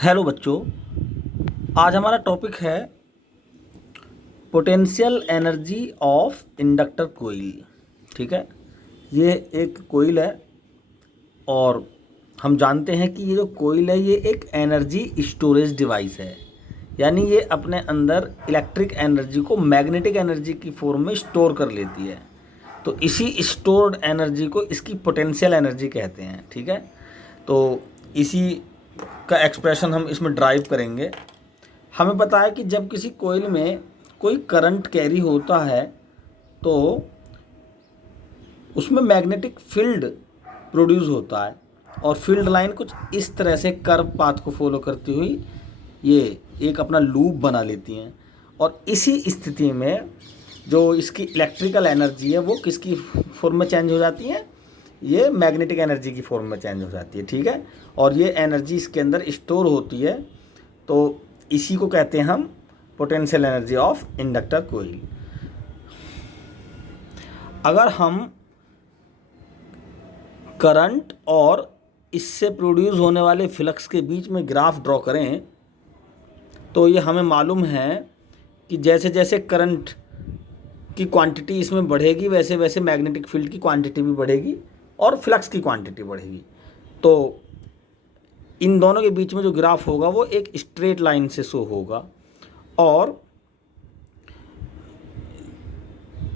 Hello बच्चों। आज हमारा टॉपिक है potential energy of inductor coil. ठीक है, ये एक कोइल है और हम जानते हैं कि ये जो कोइल है ये एक एनर्जी स्टोरेज डिवाइस है। यानी ये अपने अंदर इलेक्ट्रिक एनर्जी को मैग्नेटिक एनर्जी की फॉर्म में स्टोर कर लेती है। तो इसी स्टोर्ड एनर्जी को इसकी पोटेंशियल एनर्जी कहते हैं। ठीक है, तो इसी का एक्सप्रेशन हम इसमें ड्राइव करेंगे। हमें पता है कि जब किसी कोइल में कोई करंट कैरी होता है तो उसमें मैग्नेटिक फील्ड प्रोड्यूस होता है और फील्ड लाइन कुछ इस तरह से कर्व पाथ को फॉलो करती हुई ये एक अपना लूप बना लेती हैं। और इसी स्थिति में जो इसकी इलेक्ट्रिकल एनर्जी है वो किसकी फॉर्म में चेंज हो जाती है, ये मैग्नेटिक एनर्जी की फॉर्म में चेंज हो जाती है। ठीक है, और ये एनर्जी इसके अंदर स्टोर होती है। तो इसी को कहते हैं हम potential energy of inductor coil. अगर हम करंट और इससे प्रोड्यूस होने वाले फ्लक्स के बीच में ग्राफ ड्रॉ करें तो ये हमें मालूम है कि जैसे जैसे करंट की क्वांटिटी इसमें बढ़ेगी वैसे वैसे मैग्नेटिक फील्ड की क्वांटिटी भी बढ़ेगी और फ्लक्स की क्वांटिटी बढ़ेगी। तो इन दोनों के बीच में जो ग्राफ होगा वो एक स्ट्रेट लाइन से शो होगा और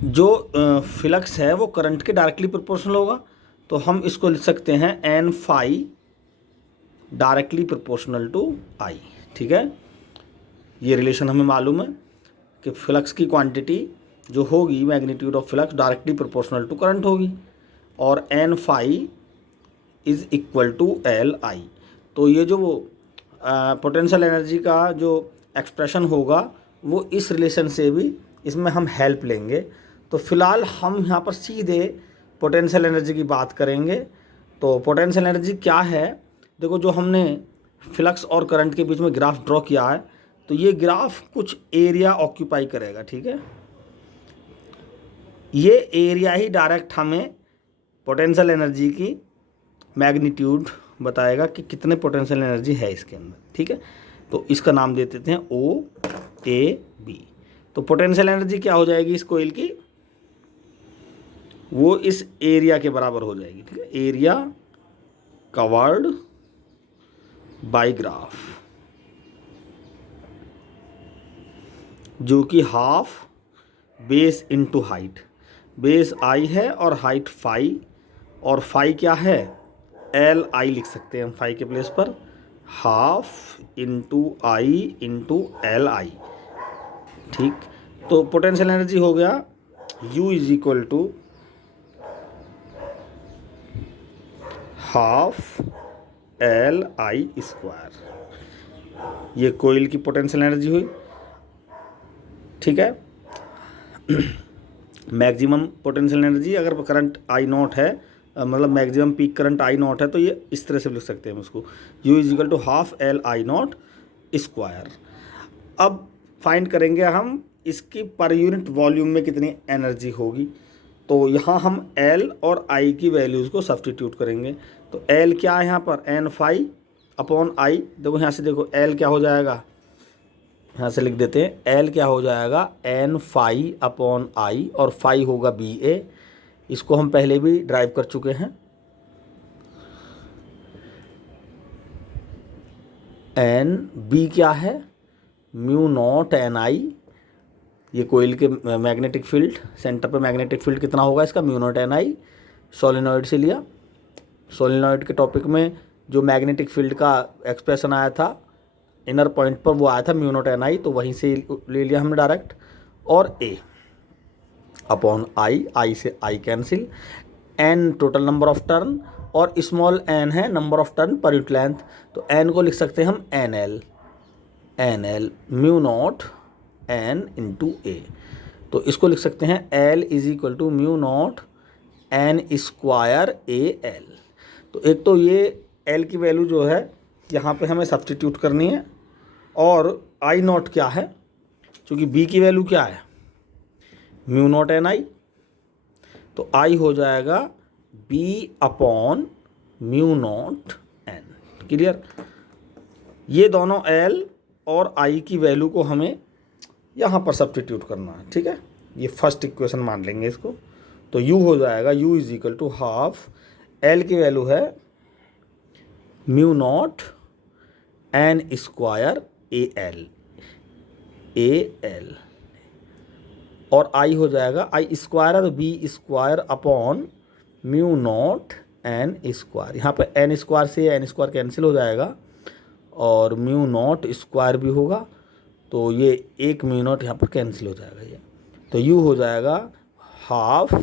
जो फ्लक्स है वो करंट के डायरेक्टली प्रोपोर्शनल होगा। तो हम इसको लिख सकते हैं N phi directly proportional to I. ठीक है, ये रिलेशन हमें मालूम है कि फ्लक्स की क्वांटिटी जो होगी magnitude of flux directly proportional to current होगी और N phi is equal to L I. तो ये जो वो पोटेंशियल एनर्जी का जो एक्सप्रेशन होगा वो इस रिलेशन से भी इसमें हम हेल्प लेंगे। तो फिलहाल हम यहाँ पर सीधे पोटेंशियल एनर्जी की बात करेंगे। तो पोटेंशियल एनर्जी क्या है, देखो जो हमने फ्लक्स और करंट के बीच में ग्राफ ड्रॉ किया है तो ये ग्राफ कुछ एरिया ऑक्यूपाई करेगा। ठीक है, ये एरिया ही डायरेक्ट हमें पोटेंशियल एनर्जी की मैग्नीट्यूड बताएगा कि कितने पोटेंशियल एनर्जी है इसके अंदर। ठीक है, तो इसका नाम दे देते हैं ओ ए बी। तो पोटेंशियल एनर्जी क्या हो जाएगी इस कोइल की, वो इस एरिया के बराबर हो जाएगी। ठीक है, एरिया कवर्ड बाय ग्राफ, जो कि half base into height. Base आई है और हाइट फाई, और फाई क्या है, एल आई लिख सकते हैं हम फाई के प्लेस पर, half into I into L I. ठीक, तो पोटेंशियल एनर्जी हो गया U is equal to half L I square. ये कोइल की पोटेंशियल एनर्जी हुई। ठीक है, मैक्सिमम पोटेंशियल एनर्जी अगर करंट आई नॉट है, मतलब maximum peak current I naught है, तो ये इस तरह से लिख सकते हैं हम इसको, U is equal to half L I naught square. अब फाइंड करेंगे हम इसकी पर यूनिट वॉल्यूम में कितनी एनर्जी होगी। तो यहाँ हम L और I की वैल्यूज़ को सब्सटीट्यूट करेंगे। तो L क्या है यहाँ पर, एन फाई अपॉन आई। देखो यहाँ से देखो L क्या हो जाएगा, यहाँ से लिख देते हैं L क्या हो जाएगा, एन फाई अपॉन आई, और फाई होगा बी ए। इसको हम पहले भी ड्राइव कर चुके हैं। एन बी क्या है, म्यू नॉट एन आई। ये कोइल के मैग्नेटिक फील्ड, सेंटर पर मैग्नेटिक फील्ड कितना होगा इसका, म्यू नॉट एन आई। सोलेनॉइड से लिया, सोलेनॉइड के टॉपिक में जो मैग्नेटिक फील्ड का एक्सप्रेशन आया था इनर पॉइंट पर वो आया था म्यू नॉट एन आई, तो वहीं से ले लिया हमने डायरेक्ट। और ए अपॉन आई, आई से I cancel, N total number of turn और स्मॉल एन है नंबर ऑफ टर्न पर यूनिट लेंथ। तो एन को लिख सकते हैं हम N L mu naught N into A. तो इसको लिख सकते हैं L is equal to mu naught N square A L. तो एक तो ये एल की वैल्यू जो है यहाँ पे हमें सब्सटीट्यूट करनी है, और आई नॉट क्या है, क्योंकि बी की वैल्यू क्या है, म्यू नॉट एन आई, तो आई हो जाएगा B upon mu naught N. Clear. ये दोनों L और I की वैल्यू को हमें यहाँ पर सब्स्टिट्यूट करना है, ठीक है। ये फर्स्ट इक्वेशन मान लेंगे इसको। तो U हो जाएगा U is equal to half, L की वैल्यू है mu naught N square AL और I हो जाएगा I square B square upon mu naught N square. यहाँ पे एन स्क्वायर से एन स्क्वायर कैंसिल हो जाएगा और म्यू नॉट स्क्वायर भी होगा, तो ये एक म्यू नॉट यहाँ पर कैंसिल हो जाएगा ये। तो U हो जाएगा half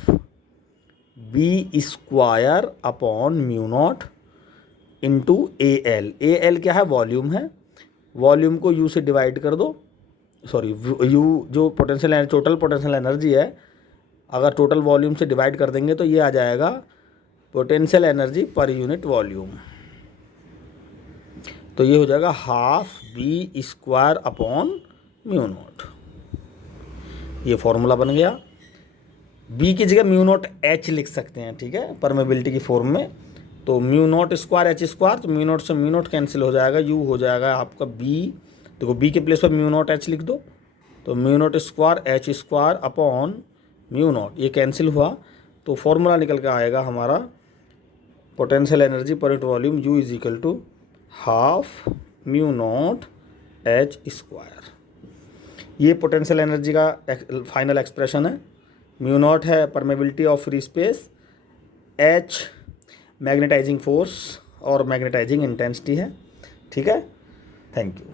B square upon mu not into AL क्या है, वॉल्यूम है। वॉल्यूम को U से डिवाइड कर दो, सॉरी U जो पोटेंशियल टोटल पोटेंशियल एनर्जी है, अगर टोटल वॉल्यूम से डिवाइड कर देंगे तो ये आ जाएगा potential energy per unit volume. तो ये हो जाएगा half B square upon mu naught. ये फॉर्मूला बन गया। B की जगह म्यू नॉट H लिख सकते हैं, ठीक है, परमेबिलिटी की फॉर्म में। तो mu naught square H square, तो म्यू नॉट से म्यू नॉट कैंसिल हो जाएगा, U हो जाएगा आपका B। देखो B के प्लेस पर म्यू नॉट H लिख दो, तो mu naught square H square upon mu naught, ये कैंसिल हुआ, तो फॉर्मूला निकल के आएगा हमारा potential energy per unit volume U is equal to half mu naught H square. ये पोटेंशियल एनर्जी का फाइनल एक्सप्रेशन है। म्यू नॉट है permeability of free space, H magnetizing force और मैग्नेटाइजिंग इंटेंसिटी है, ठीक है। Thank you.